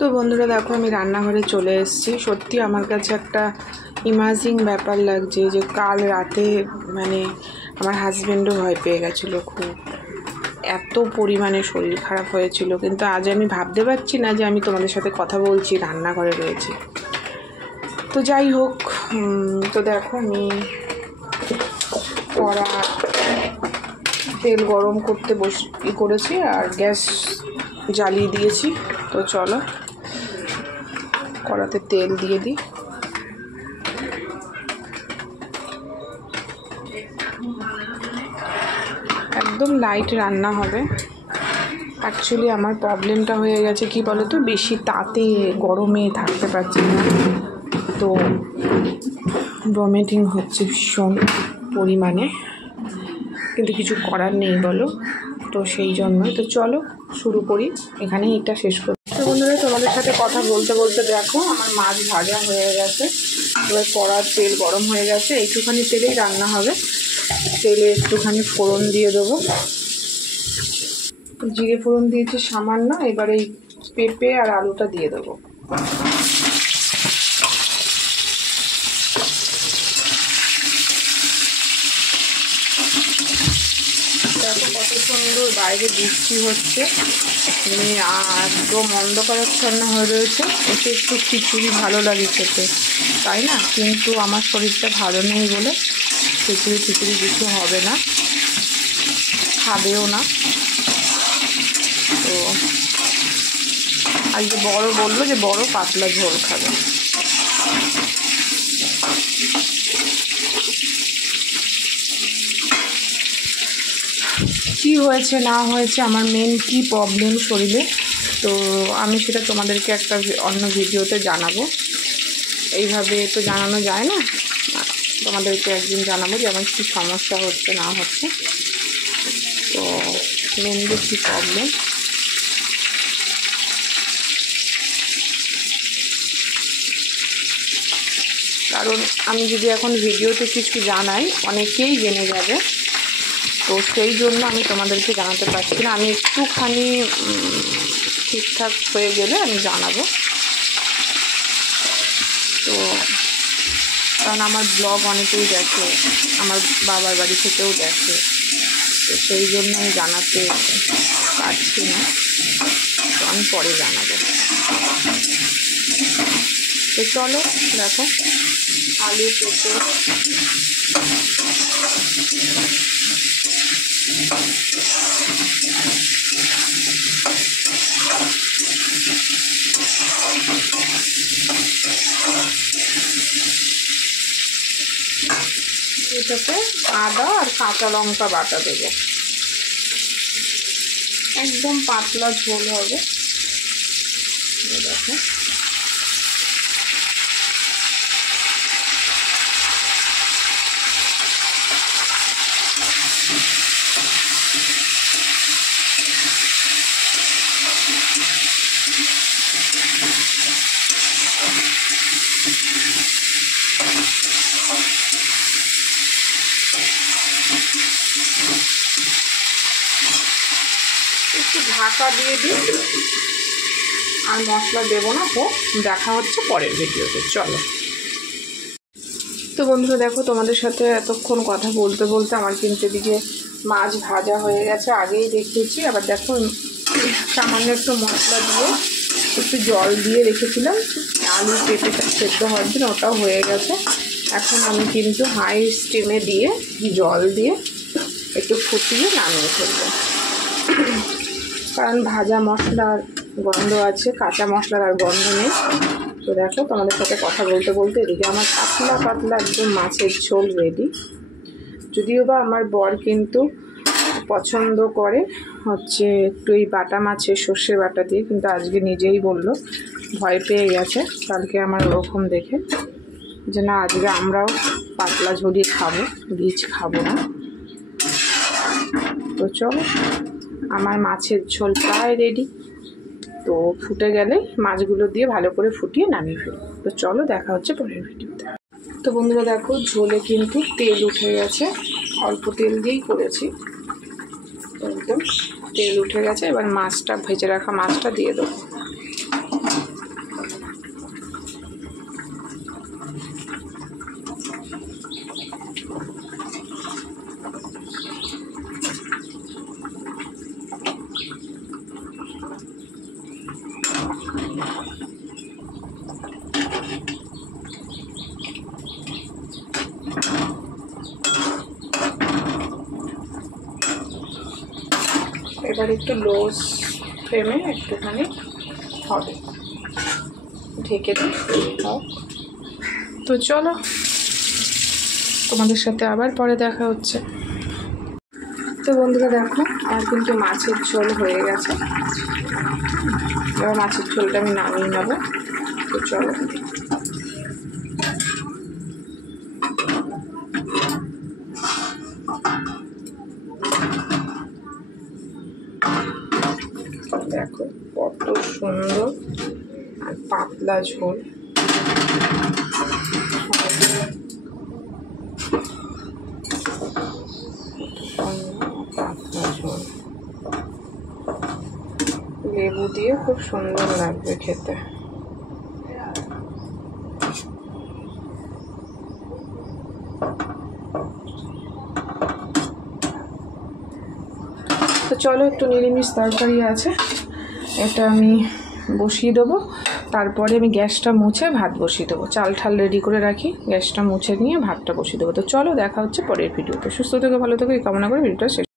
তো বন্ধুরা দেখো আমি রান্নাঘরে চলে এসেছি। সত্যি আমার কাছে একটা ইমাজিং ব্যাপার লাগছে যে কাল রাতে মানে আমার হাজব্যান্ডও ভয় পেয়ে গেছিলো, খুব এত পরিমাণে শরীর খারাপ হয়েছিল। কিন্তু আজ আমি ভাবতে পারছি না যে আমি তোমাদের সাথে কথা বলছি, রান্নাঘরে রয়েছি। তো যাই হোক, তো দেখো আমি কড়া তেল গরম করতে করেছি আর গ্যাস জ্বালিয়ে দিয়েছি। তো চলো কড়াতে তেল দিয়ে দিই। একদম লাইট রান্না হবে। অ্যাকচুয়ালি আমার প্রবলেমটা হয়ে গেছে কি বলো তো, বেশি তাতে গরমে থাকতে পারছি না, তো ভমিটিং হচ্ছে ভীষণ পরিমাণে, কিন্তু কিছু করার নেই বলো। তো সেই জন্যই তো চলো শুরু করি, এখানেই এটা শেষ করি। তো বন্ধুরা তোমাদের সাথে কথা বলতে বলতে দেখো আমার মাছ ভাজা হয়ে গেছে। এবার কড়ার তেল গরম হয়ে গেছে, একটুখানি তেলেই রান্না হবে। তেলে একটুখানি ফোড়ন দিয়ে দেবো, জিরে ফোড়ন দিয়েছি সামান্য। এবার এই পেঁপে আর আলুটা দিয়ে দেবো। দেখো কত সুন্দর বাইরে বৃষ্টি হচ্ছে, একদম অন্ধকারাচ্ছন্ন হয়ে রয়েছে। এতে একটু খিচুড়ি ভালো লাগে খেতে, তাই না? কিন্তু আমার শরীরটা ভালো নেই বলে খিচুড়ি কিছু হবে না, খাবেও না। তো আজকে বড় বললো যে বড় পাতলা ঝোল খাবে। কি হয়েছে না হয়েছে, আমার মেন কি প্রবলেম শরীরে, তো আমি সেটা তোমাদেরকে একটা অন্য ভিডিওতে জানাবো। এইভাবে তো জানানো যায় না, তোমাদেরকে একদিন জানাবো যে আমার কী সমস্যা হচ্ছে না হচ্ছে। তো মেনলি কী প্রবলেম, কারণ আমি যদি এখন ভিডিওতে কিছু জানাই অনেকেই জেনে যাবে, তো সেই জন্য আমি তোমাদেরকে জানাতে পারছি না। আমি একটুখানি ঠিকঠাক হয়ে গেলে আমি জানাবো। তো কারণ আমার ব্লগ অনেকেই দেখে, আমার বাবার বাড়ি থেকেও দেখে, তো সেই জন্য আমি জানাতে পারছি না, তো আমি পরে জানাবো। তো চলো দেখো আলু পেঁপে এটাতে আদা আর কাঁচা লঙ্কা বাটা দেবো, একদম পাতলা ঝোল হবে। দেখো একটু ঢাকা দিয়ে দিই, আর মশলা দেবো না। হোক, দেখা হচ্ছে পরের ভিডিওতে, চলো। তো বন্ধুরা দেখো তোমাদের সাথে এতক্ষণ কথা বলতে বলতে আমার কিন্তু এদিকে মাছ ভাজা হয়ে গেছে, আগেই দেখিয়েছি। আবার দেখো সামান্য একটু মশলা দিয়ে একটু জল দিয়ে রেখেছিলাম আলু পেঁপেটা সেদ্ধ হওয়ার জন্য, ওটাও হয়ে গেছে। এখন আমি কিন্তু হাই স্টিমে দিয়ে জল দিয়ে একটু ফুটিয়ে নামিয়ে ফেলবো, কারণ ভাজা মশলার গন্ধ আছে, কাঁচা মশলার আর গন্ধ নেই। তো দেখো তোমাদের সাথে কথা বলতে বলতে এদিকে আমার পাতলা পাতলা একদম মাছের ঝোল রেডি। যদিও বা আমার বর কিন্তু পছন্দ করে হচ্ছে একটু এই বাটা মাছের সর্ষে বাটা দিয়ে, কিন্তু আজকে নিজেই বললো ভয় পেয়ে গেছে কালকে আমার ওরকম দেখে, যে না আজকে আমরাও পাতলা ঝোলই খাবো, রিচ খাবো না। তো চলো আমার মাছের ঝোল প্রায় রেডি। তো ফুটে গেলে মাছগুলো দিয়ে ভালো করে ফুটিয়ে নামিয়ে ফেলবো। তো চলো দেখা হচ্ছে পরের ভিডিওতে। তো বন্ধুরা দেখো ঝোলে কিন্তু তেল উঠে গেছে, অল্প তেল দিয়েই করেছি, একদম তেল উঠে গেছে। এবার মাছটা, ভেজে রাখা মাছটা দিয়ে দেবো। এবার একটু লো ফ্লেমে একটুখানি হবে, ঢেকে দিই। তো চলো, তোমাদের সাথে আবার পরে দেখা হচ্ছে। তো বন্ধুরা দেখো, আর কিন্তু মাছের ঝোল হয়ে গেছে। এবার মাছের ঝোলটা আমি নামিয়ে নেবো। তো চলো, দেখো কত সুন্দর আর পাতলা ঝোল। পাতলা ঝোল লেবু দিয়ে খুব সুন্দর লাগবে খেতে। তো চলো, একটু নিরামিষ তরকারি আছে, এটা আমি বসিয়ে দেবো। তারপরে আমি গ্যাসটা মুছে ভাত বসিয়ে দেবো। চাল ঠাল রেডি করে রাখি, গ্যাসটা মুছে নিয়ে ভাতটা বসিয়ে দেবো। তো চলো, দেখা হচ্ছে পরের ভিডিওতে। সুস্থ থেকে ভালো থেকে কামনা করে ভিডিওটা শেষ।